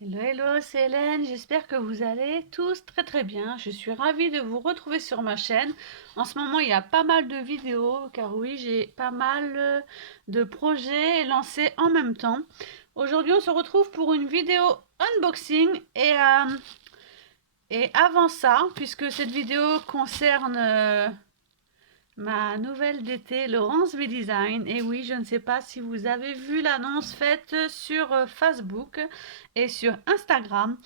Hello, hello, c'est Hélène, j'espère que vous allez tous très très bien. Je suis ravie de vous retrouver sur ma chaîne. En ce moment, il y a pas mal de vidéos, car oui, j'ai pas mal de projets lancés en même temps. Aujourd'hui, on se retrouve pour une vidéo unboxing et avant ça, puisque cette vidéo concerne ma nouvelle d'été, Laurence B Design. Et oui, je ne sais pas si vous avez vu l'annonce faite sur Facebook et sur Instagram.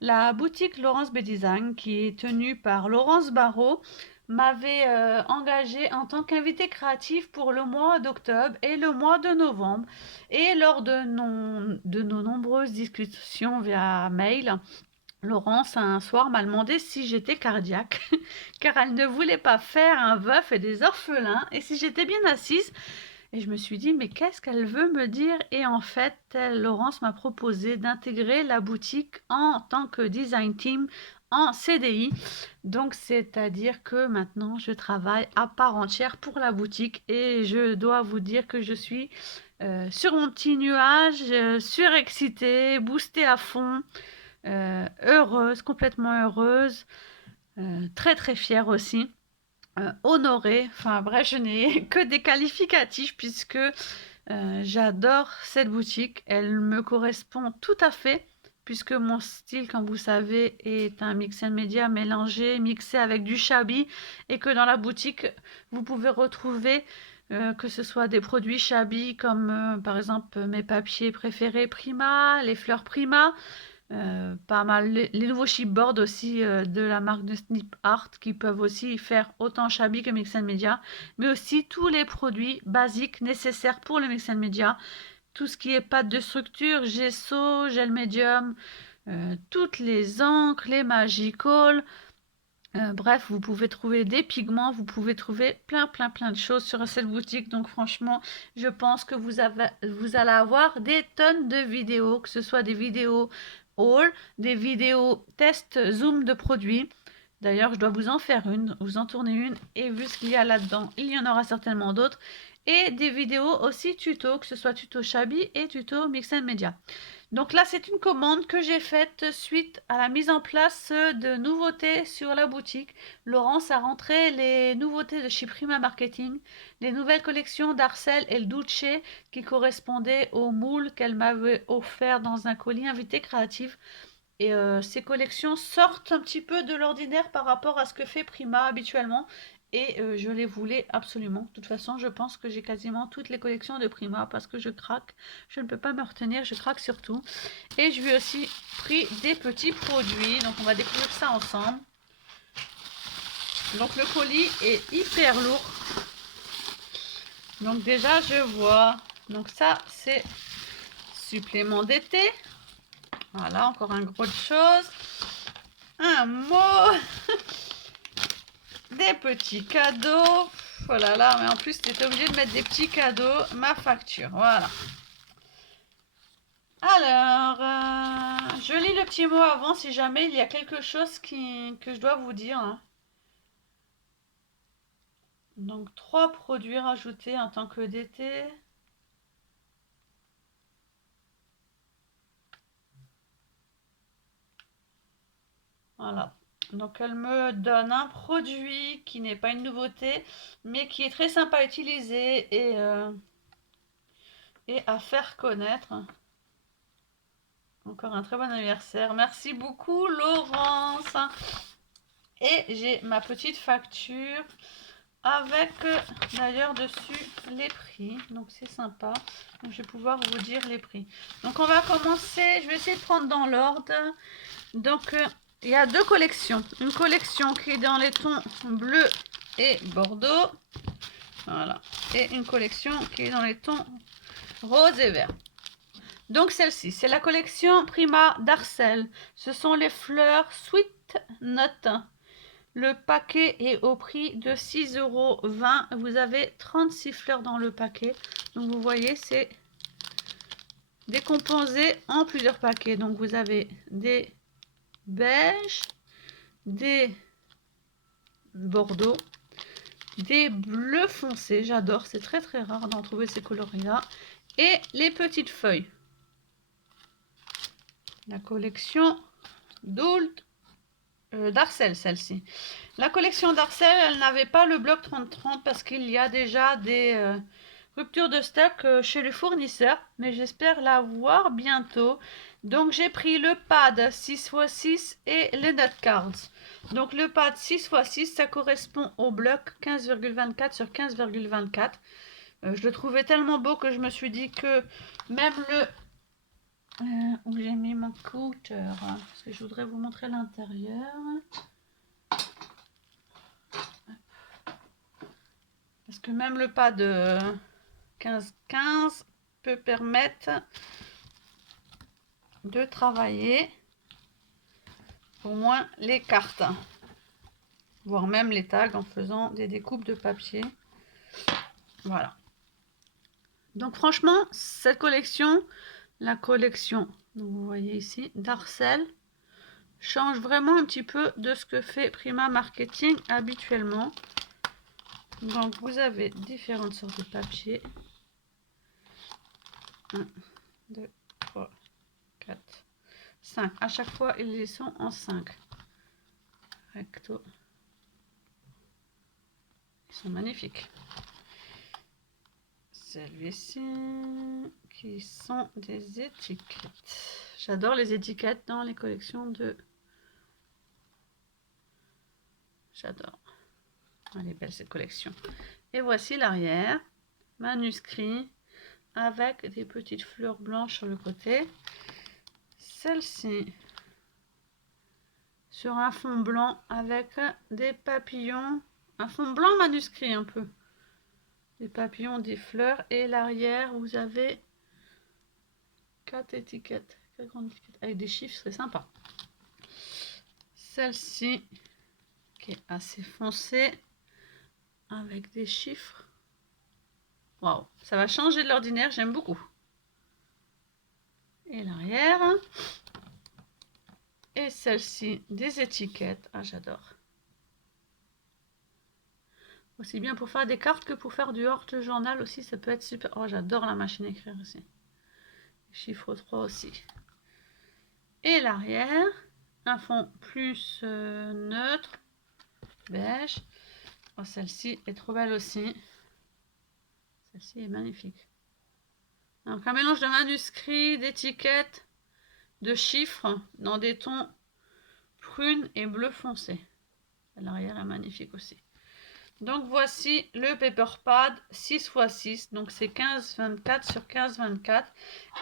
La boutique Laurence B Design, qui est tenue par Laurence Barrault, m'avait engagée en tant qu'invitée créative pour le mois d'octobre et le mois de novembre. Et lors de nos nombreuses discussions via mail, Laurence, un soir, m'a demandé si j'étais cardiaque, car elle ne voulait pas faire un veuf et des orphelins, et si j'étais bien assise. Et je me suis dit, mais qu'est-ce qu'elle veut me dire? Et en fait, Laurence m'a proposé d'intégrer la boutique en tant que design team en CDI. Donc, c'est-à-dire que maintenant, je travaille à part entière pour la boutique, et je dois vous dire que je suis sur mon petit nuage, surexcitée, boostée à fond. Heureuse, complètement heureuse, très très fière aussi, honorée, enfin bref, je n'ai que des qualificatifs puisque j'adore cette boutique, elle me correspond tout à fait puisque mon style, comme vous savez, est un mix and media mélangé, mixé avec du shabby et que dans la boutique, vous pouvez retrouver que ce soit des produits shabby comme par exemple mes papiers préférés Prima, les fleurs Prima, pas mal. Les nouveaux chipboards aussi de la marque de Snip Art qui peuvent aussi faire autant shabby que Mix Media, mais aussi tous les produits basiques nécessaires pour le Mix Media, tout ce qui est pâte de structure, gesso, gel médium, toutes les encres, les Magical. Bref, vous pouvez trouver des pigments, vous pouvez trouver plein de choses sur cette boutique. Donc franchement, je pense que vous allez avoir des tonnes de vidéos, que ce soit des vidéos haul, des vidéos test zoom de produits. D'ailleurs, je dois vous en faire une, vous en tourner une, et vu ce qu'il y a là-dedans, il y en aura certainement d'autres. Et des vidéos aussi tuto, que ce soit tuto Shabby et tuto Mix Media. Donc là, c'est une commande que j'ai faite suite à la mise en place de nouveautés sur la boutique. Laurence a rentré les nouveautés de chez Prima Marketing, les nouvelles collections d'Arcel et le Duce qui correspondaient au moule qu'elle m'avait offert dans un colis invité créatif. Et ces collections sortent un petit peu de l'ordinaire par rapport à ce que fait Prima habituellement. Et je les voulais absolument. De toute façon, je pense que j'ai quasiment toutes les collections de Prima parce que je craque. Je ne peux pas me retenir, je craque surtout. Et je lui ai aussi pris des petits produits. Donc on va découvrir ça ensemble. Donc le colis est hyper lourd. Donc déjà, je vois. Donc ça, c'est supplément d'été. Voilà, encore un gros de choses. Un mot. Des petits cadeaux. Voilà, là, mais en plus, tu étais obligé de mettre des petits cadeaux. Ma facture, voilà. Alors, je lis le petit mot avant si jamais il y a quelque chose que je dois vous dire, hein. Donc, 3 produits rajoutés en tant que d'été. Voilà. Donc, elle me donne un produit qui n'est pas une nouveauté, mais qui est très sympa à utiliser et à faire connaître. Encore un très bon anniversaire. Merci beaucoup, Laurence. Et j'ai ma petite facture avec d'ailleurs dessus les prix. Donc c'est sympa. Donc, je vais pouvoir vous dire les prix. Donc on va commencer. Je vais essayer de prendre dans l'ordre. Donc il y a 2 collections. Une collection qui est dans les tons bleu et bordeaux. Voilà. Et une collection qui est dans les tons rose et vert. Donc celle-ci, c'est la collection Prima d'Arcel. Ce sont les fleurs Sweet Note. Le paquet est au prix de 6,20 €. Vous avez 36 fleurs dans le paquet. Donc vous voyez, c'est décomposé en plusieurs paquets. Donc vous avez des beiges, des bordeaux, des bleus foncés. J'adore, c'est très très rare d'en trouver ces coloris-là. Et les petites feuilles. La collection d'Arcel, celle-ci. La collection d'Arcel, elle n'avait pas le bloc 30-30 parce qu'il y a déjà des ruptures de stock chez le fournisseur, mais j'espère l'avoir bientôt. Donc j'ai pris le pad 6x6 et les note cards. Donc le pad 6x6, ça correspond au bloc 15,24 sur 15,24. Je le trouvais tellement beau que je me suis dit que même le... où j'ai mis mon cutter, parce que je voudrais vous montrer l'intérieur. Parce que même le pas de 15-15 peut permettre de travailler au moins les cartes, voire même les tags en faisant des découpes de papier. Voilà. Donc franchement, cette collection, la collection, vous voyez ici, d'Arcel, change vraiment un petit peu de ce que fait Prima Marketing habituellement. Donc vous avez différentes sortes de papier. 1, 2, 3, 4, 5. À chaque fois, ils sont en 5. Recto. Ils sont magnifiques. Celui-ci, qui sont des étiquettes. J'adore les étiquettes dans les collections de... J'adore. Elle est belle cette collection. Et voici l'arrière. Manuscrit avec des petites fleurs blanches sur le côté. Celle-ci sur un fond blanc avec des papillons. Un fond blanc manuscrit un peu. Des papillons, des fleurs. Et l'arrière, vous avez 4 étiquettes. 4 grandes étiquettes. Avec des chiffres, c'est sympa. Celle-ci qui est assez foncée. Avec des chiffres. Waouh, ça va changer de l'ordinaire, j'aime beaucoup. Et l'arrière. Et celle-ci, des étiquettes. Ah, j'adore. Aussi bien pour faire des cartes que pour faire du journal aussi, ça peut être super. Oh, j'adore la machine à écrire aussi. Chiffre 3 aussi. Et l'arrière, un fond plus neutre, beige. Oh, celle-ci est trop belle aussi. Celle-ci est magnifique. Donc un mélange de manuscrits, d'étiquettes, de chiffres dans des tons prune et bleu foncé. L'arrière est magnifique aussi. Donc voici le paper pad 6x6. Donc c'est 15-24 sur 15-24.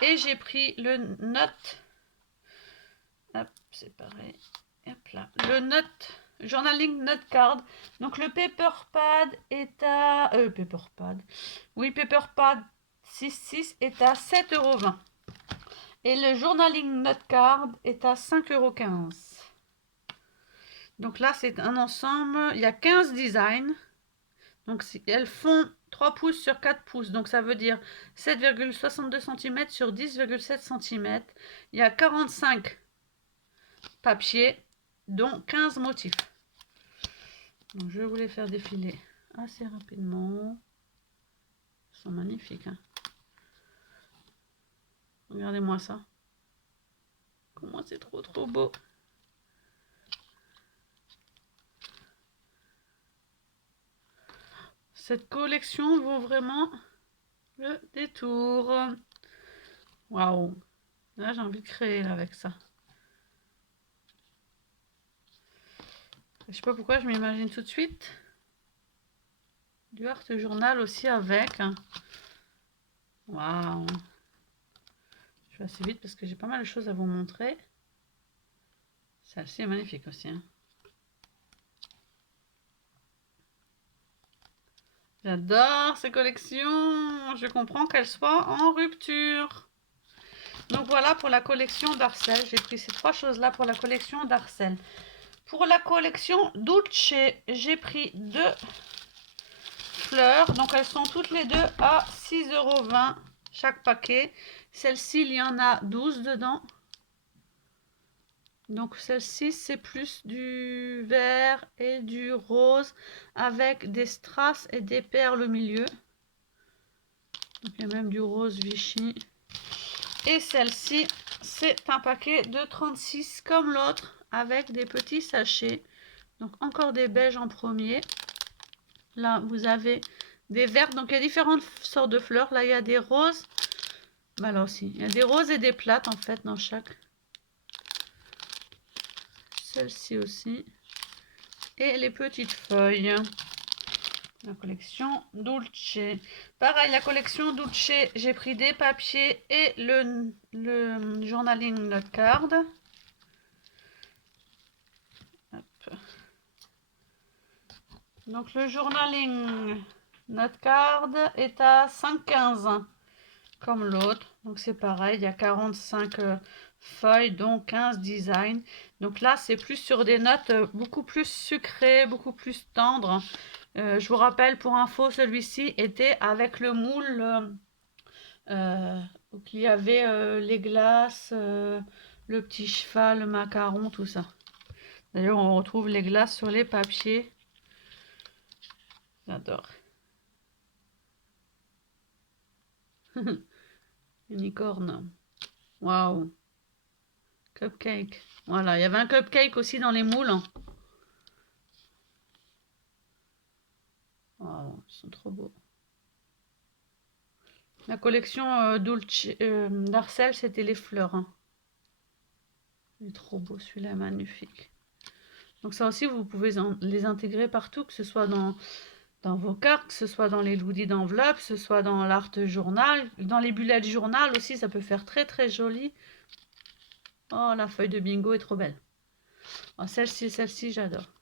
Et j'ai pris le note. Hop, c'est pareil. Hop là. Le note. Journaling note card. Donc le paper pad est à... paper pad. Oui, paper pad 6-6 est à 7,20 €. Et le journaling note card est à 5,15 €. Donc là, c'est un ensemble. Il y a 15 designs. Donc elles font 3 pouces sur 4 pouces. Donc ça veut dire 7,62 cm sur 10,7 cm. Il y a 45 papiers, dont 15 motifs. Donc je vais vous les faire défiler assez rapidement. Ils sont magnifiques. Hein. Regardez-moi ça. Comment c'est trop beau. Cette collection vaut vraiment le détour. Waouh. Là, j'ai envie de créer là, avec ça. Je sais pas pourquoi je m'imagine tout de suite du art journal aussi avec. Waouh. Je vais assez vite parce que j'ai pas mal de choses à vous montrer. Celle-ci est magnifique aussi. Hein. J'adore ces collections. Je comprends qu'elles soient en rupture. Donc voilà pour la collection d'Arcel. J'ai pris ces 3 choses-là pour la collection d'Arcel. Pour la collection Dulce, j'ai pris 2 fleurs. Donc elles sont toutes les deux à 6,20 € chaque paquet. Celle-ci, il y en a 12 dedans. Donc celle-ci, c'est plus du vert et du rose avec des strass et des perles au milieu. Donc il y a même du rose Vichy. Et celle-ci, c'est un paquet de 36 comme l'autre, avec des petits sachets. Donc encore des beiges en premier. Là, vous avez des vertes. Donc il y a différentes sortes de fleurs. Là, il y a des roses. Bah, là aussi, il y a des roses et des plates en fait dans chaque. Celle-ci aussi. Et les petites feuilles. La collection Dulce. Pareil, la collection Dulce, j'ai pris des papiers et le journaling note card. Hop. Donc le journaling note card est à 5,15 comme l'autre. Donc c'est pareil, il y a 45 feuilles, dont 15 designs. Donc là, c'est plus sur des notes beaucoup plus sucrées, beaucoup plus tendres. Je vous rappelle, pour info, celui-ci était avec le moule où il y avait les glaces, le petit cheval, le macaron, tout ça. D'ailleurs, on retrouve les glaces sur les papiers. J'adore. Unicorne. Waouh. Cupcake. Voilà, il y avait un cupcake aussi dans les moules. Wow, ils sont trop beaux. La collection d'Arcel, c'était les fleurs. Hein. Il est trop beau, celui-là, magnifique. Donc ça aussi, vous pouvez les intégrer partout, que ce soit dans vos cartes, que ce soit dans les loudis d'enveloppe, que ce soit dans l'art journal, dans les bullet journal aussi, ça peut faire très très joli. Oh, la feuille de bingo est trop belle. Oh, celle-ci, j'adore.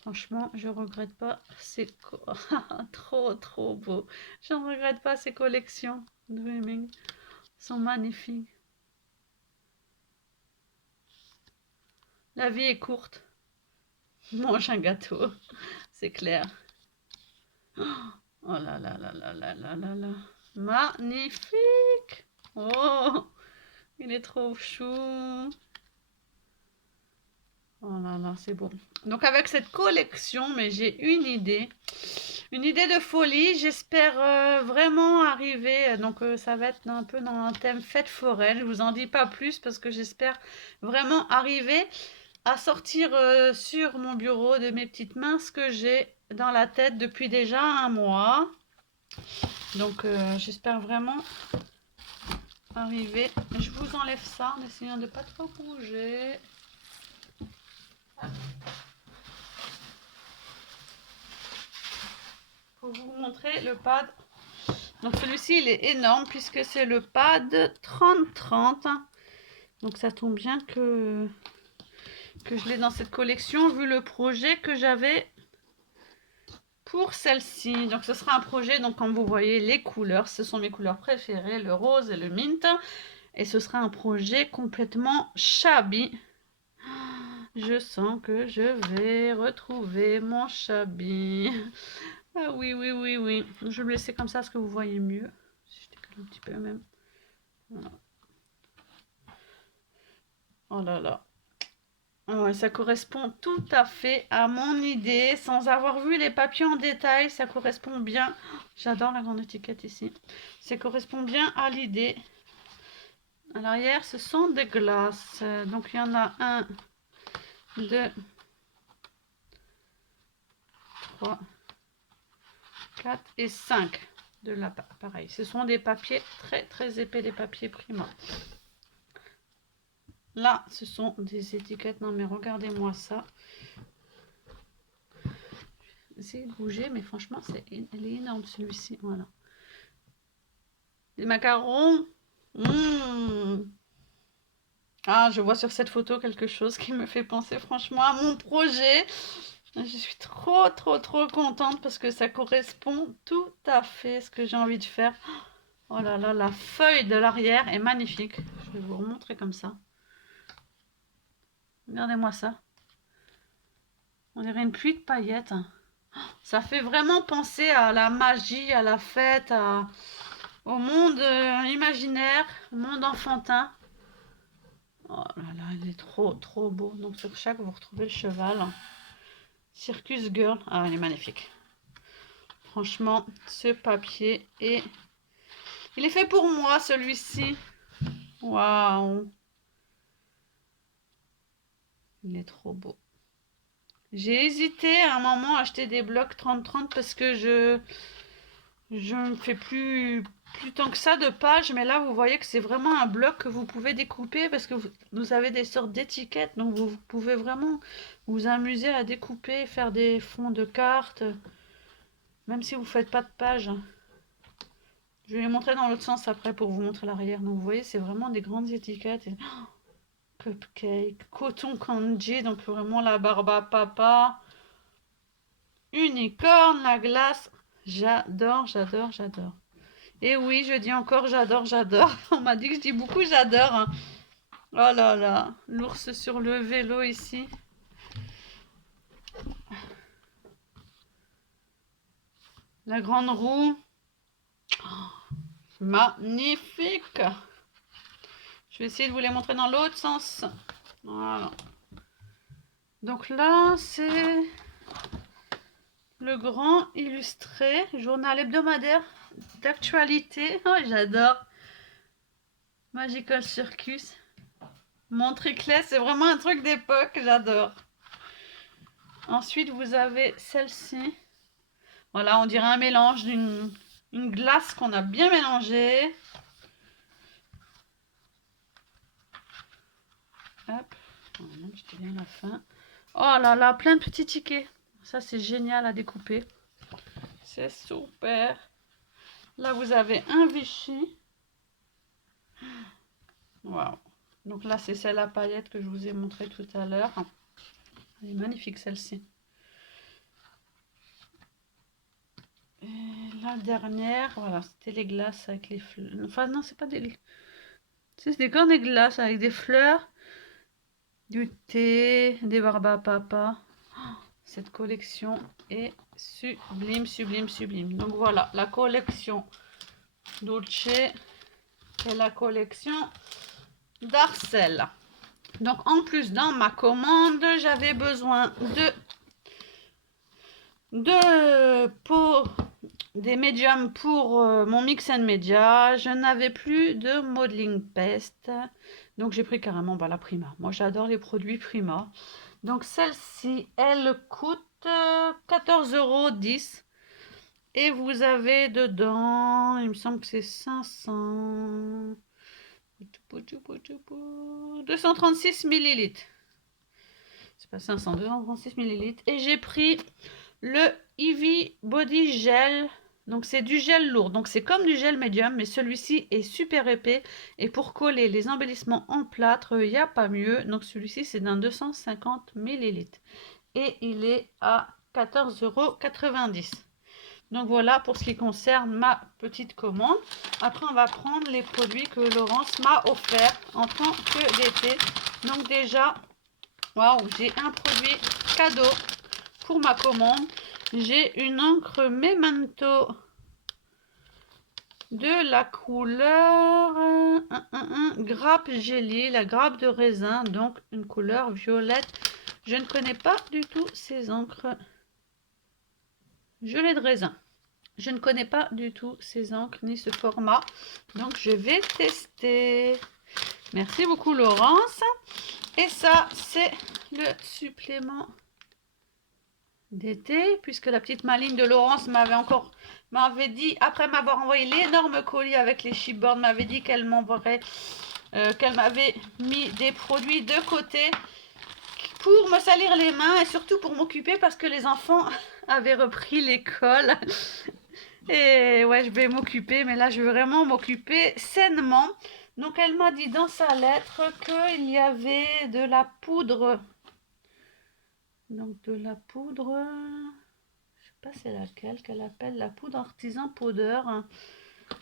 Franchement, je regrette pas ces trop beau. Je ne regrette pas ces collections Dreaming. Sont magnifiques. La vie est courte. Mange un gâteau, c'est clair. Oh là là là là là là là là. Magnifique. Oh, il est trop chou. Oh là là, c'est bon. Donc avec cette collection, mais j'ai une idée de folie. J'espère vraiment arriver. Donc ça va être un peu dans un thème fête foraine. Je vous en dis pas plus parce que j'espère vraiment arriver à sortir sur mon bureau de mes petites mains ce que j'ai dans la tête depuis déjà un mois. Donc j'espère vraiment arriver. Je vous enlève ça en essayant de pas trop bouger. Pour vous montrer le pad. Donc celui-ci il est énorme puisque c'est le pad 30-30. Donc ça tombe bien que je l'ai dans cette collection vu le projet que j'avais pour celle-ci. Donc ce sera un projet, donc comme vous voyez les couleurs, ce sont mes couleurs préférées, le rose et le mint. Et ce sera un projet complètement shabby. Je sens que je vais retrouver mon shabby. Ah oui, oui, oui, oui. Je vais me laisser comme ça parce que vous voyez mieux. Si je décale un petit peu même. Voilà. Oh là là. Ouais, ça correspond tout à fait à mon idée. Sans avoir vu les papiers en détail, ça correspond bien. J'adore la grande étiquette ici. Ça correspond bien à l'idée. À l'arrière, ce sont des glaces. Donc, il y en a 1, 2, 3, 4 et 5 de là. Pareil, ce sont des papiers très très épais, des papiers Prima. Là, ce sont des étiquettes. Non, mais regardez-moi ça. Essayez de bouger, mais franchement, elle est énorme celui-ci. Voilà. Les macarons. Ah, je vois sur cette photo quelque chose qui me fait penser franchement à mon projet. Je suis trop contente parce que ça correspond tout à fait à ce que j'ai envie de faire. Oh là là, la feuille de l'arrière est magnifique. Je vais vous remontrer comme ça. Regardez-moi ça. On dirait une pluie de paillettes. Ça fait vraiment penser à la magie, à la fête, au monde imaginaire, au monde enfantin. Oh là là, il est trop beau. Donc sur chaque, vous retrouvez le cheval. Circus Girl. Ah, il est magnifique. Franchement, ce papier est... Il est fait pour moi, celui-ci. Waouh! Il est trop beau. J'ai hésité à un moment à acheter des blocs 30-30 parce que je ne fais plus tant que ça de pages, mais là vous voyez que c'est vraiment un bloc que vous pouvez découper parce que vous avez des sortes d'étiquettes, donc vous pouvez vraiment vous amuser à découper, faire des fonds de cartes, même si vous faites pas de pages. Je vais les montrer dans l'autre sens après pour vous montrer l'arrière. Donc vous voyez, c'est vraiment des grandes étiquettes. Cupcake, coton candy, donc vraiment la barbe à papa, unicorne, la glace. J'adore, j'adore, j'adore. Et oui, je dis encore j'adore, j'adore. On m'a dit que je dis beaucoup j'adore, hein. Oh là là, l'ours sur le vélo ici. La grande roue. Oh, magnifique. Je vais essayer de vous les montrer dans l'autre sens. Voilà. Donc là, c'est le grand illustré, journal hebdomadaire d'actualité. Oh, j'adore. Magical Circus. Montre clé, c'est vraiment un truc d'époque, j'adore. Ensuite, vous avez celle-ci. Voilà, on dirait un mélange d'une glace qu'on a bien mélangée. Hop, je bien la fin. Oh là là, plein de petits tickets. Ça, c'est génial à découper. C'est super. Là, vous avez un Vichy. Waouh. Donc là, c'est celle à paillettes que je vous ai montré tout à l'heure. Elle est magnifique, celle-ci. Et la dernière, voilà, c'était les glaces avec les fleurs. Enfin, non, c'est pas des... C'est des cornets de glace avec des fleurs, du thé, des barbes à papa. Cette collection est sublime, sublime, sublime. Donc voilà, la collection Dolce et la collection d'Arcel. Donc en plus, dans ma commande, j'avais besoin de pots, des médiums pour mon mix and media. Je n'avais plus de modeling paste. Donc j'ai pris carrément la Prima. Moi j'adore les produits Prima. Donc celle-ci, elle coûte 14,10 €. Et vous avez dedans, il me semble que c'est 500... 236 millilitres. C'est pas 500, 236 millilitres. Et j'ai pris le Eevee Body Gel. Donc c'est du gel lourd. Donc c'est comme du gel médium, mais celui-ci est super épais. Et pour coller les embellissements en plâtre, il n'y a pas mieux. Donc celui-ci c'est d'un 250 millilitres. Et il est à 14,90 €. Donc voilà pour ce qui concerne ma petite commande. Après on va prendre les produits que Laurence m'a offert en tant que d'été. Donc déjà, waouh, j'ai un produit cadeau pour ma commande. J'ai une encre Memento de la couleur grappe gelée, la grappe de raisin, donc une couleur violette. Je ne connais pas du tout ces encres gelée de raisin. Je ne connais pas du tout ces encres ni ce format. Donc, je vais tester. Merci beaucoup, Laurence. Et ça, c'est le supplément d'été. Puisque la petite maligne de Laurence m'avait dit, après m'avoir envoyé l'énorme colis avec les chipboards, m'avait dit qu'elle m'enverrait, qu'elle m'avait mis des produits de côté pour me salir les mains et surtout pour m'occuper parce que les enfants avaient repris l'école. Et ouais, je vais m'occuper, mais là, je vais vraiment m'occuper sainement. Donc, elle m'a dit dans sa lettre qu'il y avait de la poudre. Donc, de la poudre... Je sais pas c'est laquelle qu'elle appelle la poudre artisan powder.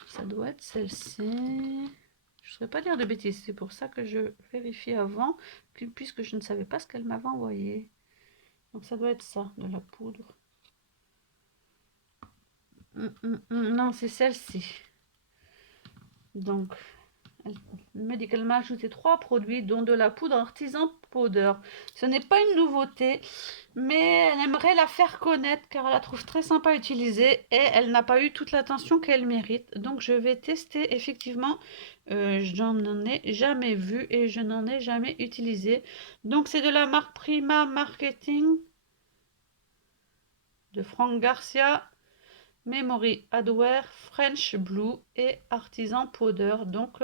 Ça doit être celle-ci. Je ne saurais pas dire de bêtises. C'est pour ça que je vérifie avant, puisque je ne savais pas ce qu'elle m'avait envoyé. Donc, ça doit être ça, de la poudre. Non, c'est celle-ci. Donc, Elle me dit qu'elle m'a ajouté 3 produits, dont de la poudre artisan powder. Ce n'est pas une nouveauté, mais elle aimerait la faire connaître car elle la trouve très sympa à utiliser et elle n'a pas eu toute l'attention qu'elle mérite. Donc je vais tester effectivement. Je n'en ai jamais vu et je n'en ai jamais utilisé. Donc c'est de la marque Prima Marketing de Franck Garcia, Memory Adwear, French Blue et Artisan Powder. Donc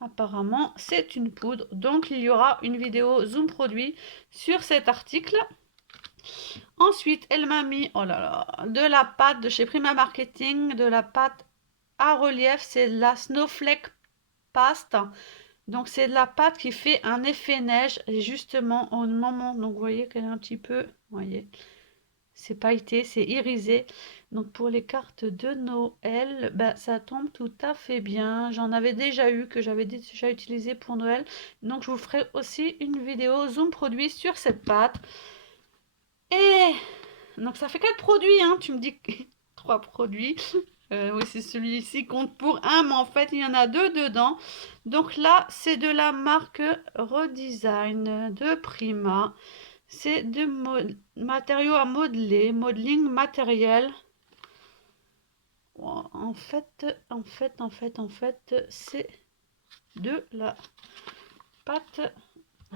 apparemment c'est une poudre. Donc il y aura une vidéo zoom produit sur cet article. Ensuite elle m'a mis, oh là là, de la pâte de chez Prima Marketing, de la pâte à relief, c'est la Snowflake Paste. Donc c'est de la pâte qui fait un effet neige et justement au moment, donc vous voyez qu'elle est un petit peu, vous voyez, c'est pailleté, c'est irisé. Donc pour les cartes de Noël, bah, ça tombe tout à fait bien. J'en avais déjà eu, que j'avais déjà utilisé pour Noël. Donc je vous ferai aussi une vidéo zoom produit sur cette pâte. Et donc ça fait 4 produits, hein. Tu me dis 3 produits. Oui, c'est celui-ci compte pour un, mais en fait, il y en a 2 dedans. Donc là, c'est de la marque Redesign de Prima. C'est de matériaux à modeler, modeling matériel. En fait, c'est de la pâte.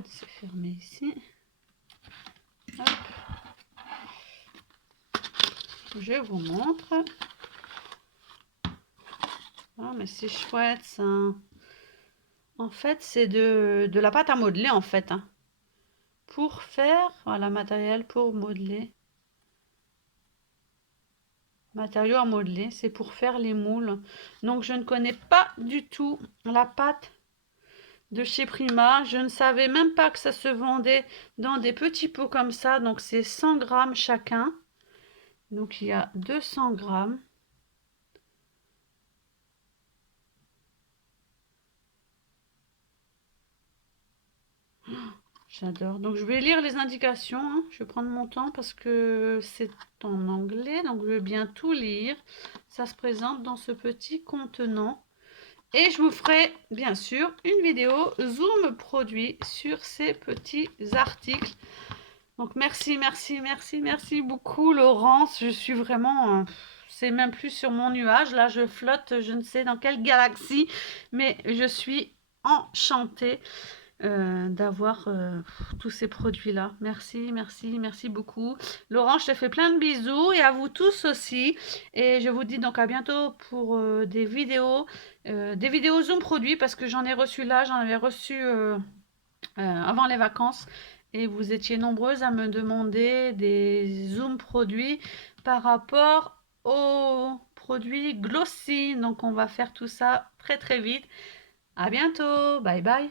C'est fermé ici. Hop. Je vous montre. Ah, mais c'est chouette ça. En fait, c'est de la pâte à modeler en fait. Hein. Pour faire, voilà, matériel pour modeler. Matériaux à modeler, c'est pour faire les moules. Donc je ne connais pas du tout la pâte de chez Prima. Je ne savais même pas que ça se vendait dans des petits pots comme ça. Donc c'est 100 grammes chacun. Donc il y a 200 grammes. J'adore. Donc je vais lire les indications. Hein. Je vais prendre mon temps parce que c'est en anglais. Donc je vais bien tout lire. Ça se présente dans ce petit contenant. Et je vous ferai bien sûr une vidéo zoom produit sur ces petits articles. Donc merci, merci, merci, merci beaucoup Laurence. Je suis vraiment... c'est même plus sur mon nuage. Là, je flotte, je ne sais dans quelle galaxie. Mais je suis enchantée d'avoir tous ces produits-là. Merci, merci, merci beaucoup. Laurent, je te fais plein de bisous et à vous tous aussi. Et je vous dis donc à bientôt pour des vidéos zoom produits parce que j'en ai reçu là, j'en avais reçu avant les vacances. Et vous étiez nombreuses à me demander des zooms produits par rapport aux produits Glossy. Donc on va faire tout ça très très vite. À bientôt, bye bye.